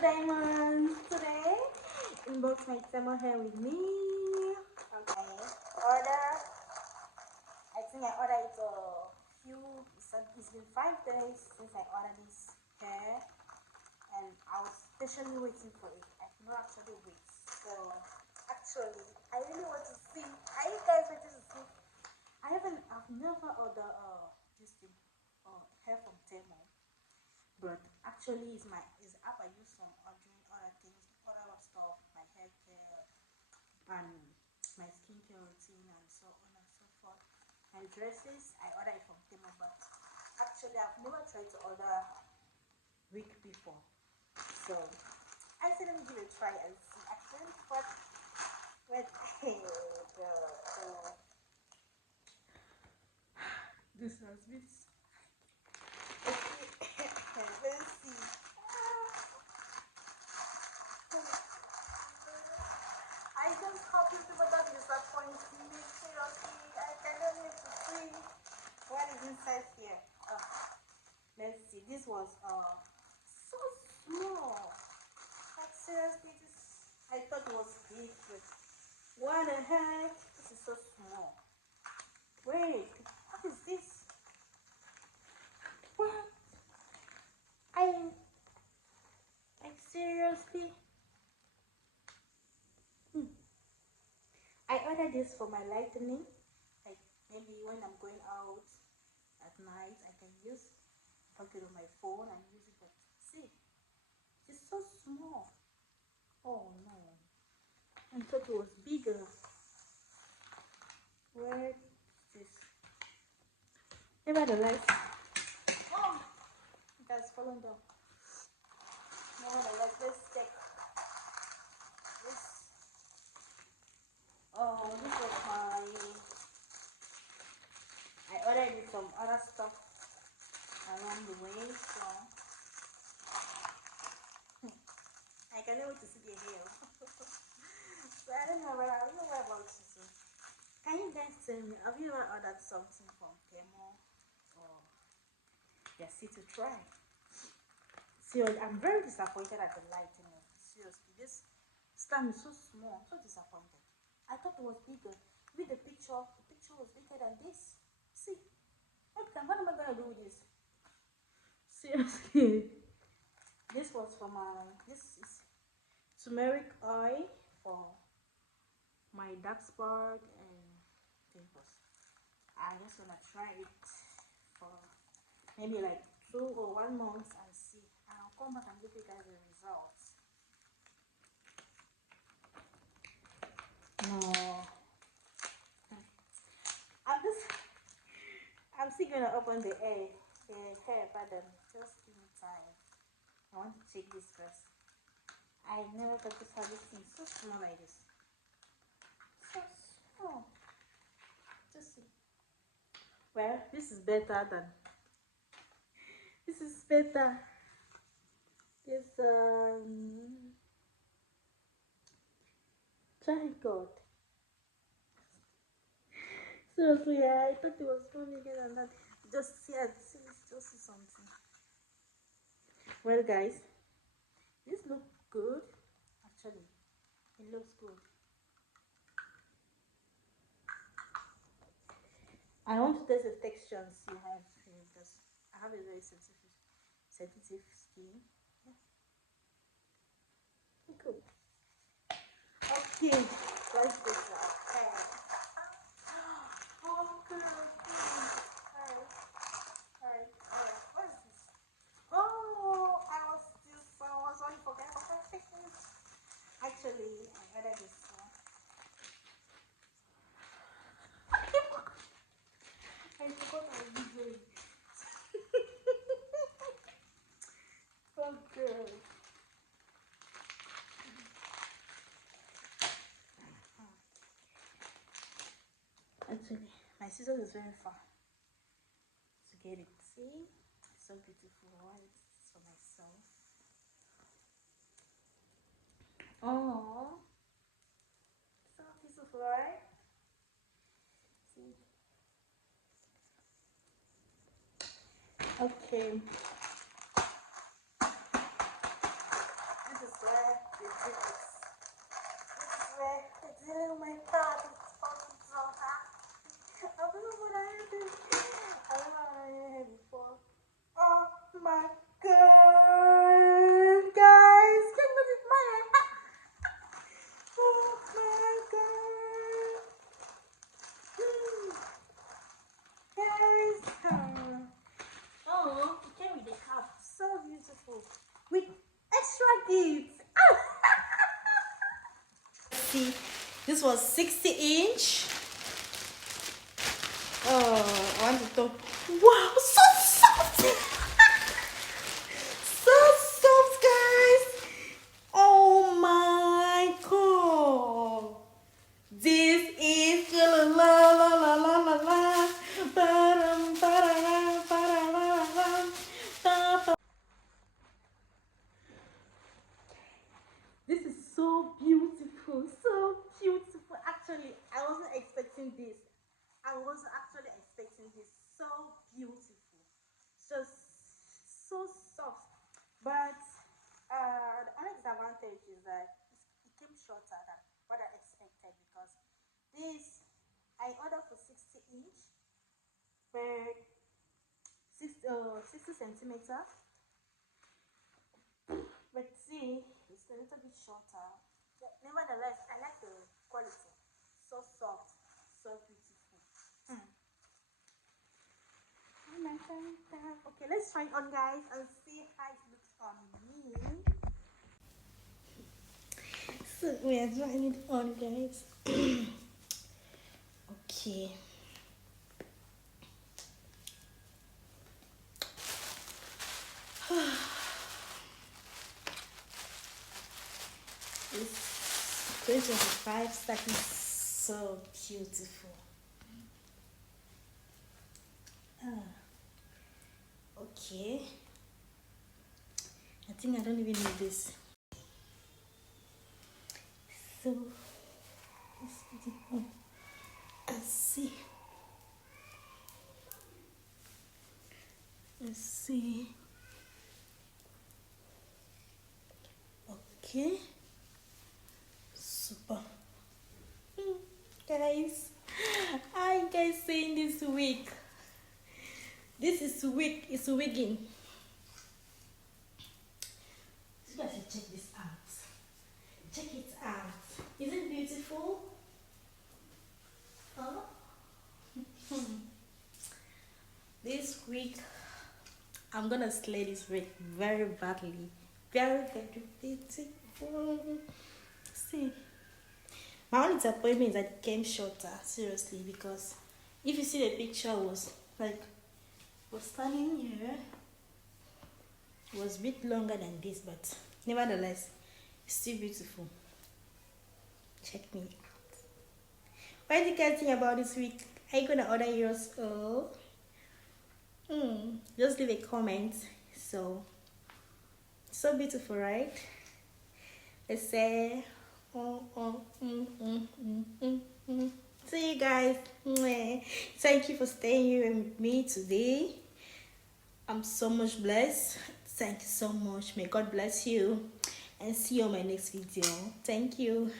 Diamond. Today, unbox my Temu hair with me. Okay, order. I think I ordered it a few. It's been 5 days since I ordered this hair, and I was patiently waiting for it. I could not actually wait. So, actually, I really want to see. Are you guys ready to see? I've never ordered this thing, hair from Temu. But actually it's the app I use from ordering other things, other stuff, my hair care and my skincare routine and so on and so forth. My dresses I order it from Temu, but actually I've never tried to order wig before. So I said let me give it a try and see actually what hey girl. This has been let's see. I just hope you people don't disappoint me. Seriously, I cannot wait to see what is inside here. Let's see. This was so small. Like seriously, I thought it was big, but what the heck? This is so small. Wait, what is this? What? Like seriously? I ordered this for my lightning, like maybe when I'm going out at night I can use talk it on my phone and use it, but see, it's so small. Oh no, I thought it was bigger. Where is this? Nevertheless, oh, it has fallen down. Nevertheless, let's check this. Oh, this was I ordered some other stuff along the way, so I can't wait to see the hair. So I don't know what about you. Can you guys tell me, have you ever ordered something from Temu or you're still to try? Seriously, I'm very disappointed at the lighting. Seriously, this stand is so small. I'm so disappointed. I thought it was bigger. With the picture was bigger than this. See, what am I gonna do with this? Seriously, this was for this is turmeric oil for my dark spot and pimples. I'm just gonna try it for maybe like 2 or 1 month and see. I'll come back and give you guys the results. No, I'm still gonna open the hair, pardon. Just give me time. I want to check this first. I never thought this had this thing so small like this. So small. Just see. Well, this is better than. This is better. This thank God. Seriously, I thought it was more bigger than that. Just see it. Just see something. Well, guys, this looks good. Actually, it looks good. I want to test the texture and see how it feels because I have a very sensitive skin. Yeah. Cool. Okay, let's get our hair. Oh, good. Alright. What is this? Oh, I was only forgetting for 5 seconds. Actually, I ordered this one. I forgot I was doing. Oh, good. Actually, my scissors is very far to get it. See, it's so beautiful. It's for myself. Oh, so beautiful, right? See. Okay. my god, guys, can you look at my hair? Oh my god. Guys, oh, it came with a cup, so beautiful, with extra gifts. See, this was 60-inch. Oh, I want to talk. Wow, so soft. So soft, guys. Oh my god. This is la la la la la la la. Ba-dum, ba-da-da, ba-da-da-da, ba-ba. This is so beautiful, so beautiful. Actually, I wasn't expecting this. I was actually expecting this. So beautiful, just so soft. But the only disadvantage is that it came shorter than what I expected, because this I ordered for 60-inch, but 60 centimeter. But see, it's a little bit shorter. But nevertheless, I like the quality. So soft, so beautiful. Okay, let's try it on, guys, and see how it looks on me. So we are trying it on, guys. Okay. It's 2025, that is so beautiful. Okay. I think I don't even need this. So it's beautiful. Let's see. Let's see. Okay. Super. Guys, how you guys saying this wig? This is wig. It's wigging. You guys should check this out. Check it out. Isn't it beautiful? Huh? This wig, I'm gonna slay this wig very badly. Very, very beautiful. See, my only disappointment is that it came shorter, seriously, because if you see the picture, was standing here. It was a bit longer than this, but nevertheless, it's still beautiful. Check me out. What do you guys think about this wig? Are you gonna order yours? Oh, just leave a comment. So beautiful, right? Let's say, See you guys. Thank you for staying here with me today. I'm so much blessed. Thank you so much. May God bless you, and see you on my next video. Thank you.